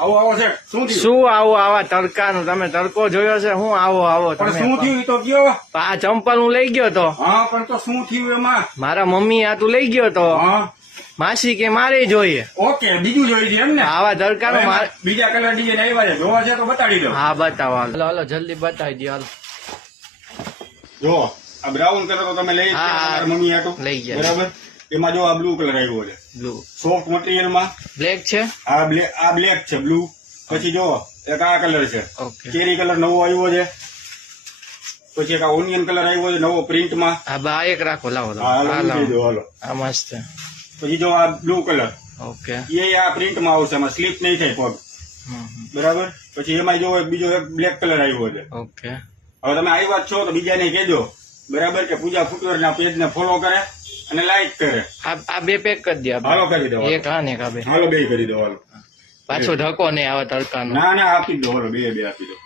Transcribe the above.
આવો આવો છે શું થયું? શું આવો આવા તડકાનું? તમે તડકો જોયો છે? હું આવો પણ તમે શું થયું એ તો કયો. આ ચંપલ હું લઈ ગયો તો હા પણ તો શું થયું એમાં? મારા મમ્મી આ તું લઈ ગયો તો હા માસી કે મારે જોઈએ. ઓકે બીજું જોઈ છે એમ ને? આવા તડકાનું એમાં બીજા કલર ડિઝાઇન આવ્યા છે, જોવા છે તો બતાડી દો. હા બતાવો હાલો હાલો જલ્દી બતાવી દો હાલો. જો આ બ્રાઉન કલર તો તમે લઈ જ ગયા, હા, તમારા મમ્મી આટો લઈ ગયા. બરાબર. એમાં જો આ બ્લુ કલર આવ્યો છે, બ્લુ સોફ્ટ મટીરિયલમાં. બ્લેક છે. આ બ્લેક છે, બ્લુ. પછી જો એક આ કલર છે, ઓકે ચેરી કલર નવો આવ્યો છે. પછી એક આ ઓનિયન કલર આવ્યો છે નવો પ્રિન્ટમાં. હા બા એક રાખો લાવો હા લાવો. હા હાલો લાવો દો હાલો. આ મસ્ત છે. પછી જો આ બ્લુ કલર, ઓકે એ આ પ્રિન્ટમાં આવશે, એમાં સ્લીપ નહીં થાય પગ. બરાબર. પછી એમાં જો એક બીજો એક બ્લેક કલર આવ્યો છે. ઓકે હવે તમે આવ્યા જ છો તો બીજાને કહેજો બરાબર કે પૂજા ફૂટવેરના પેજને ફોલો કરે અને લાઈક કરે. આ બે પેક કરી દો. હાલો કરી દો. એક આ ને એક આ બે. હાલો બે કરી દો હાલો. પાછો ઢકો નહીં આવા તડકાનો. ના ના આપી દો હાલો, બે આપી દો.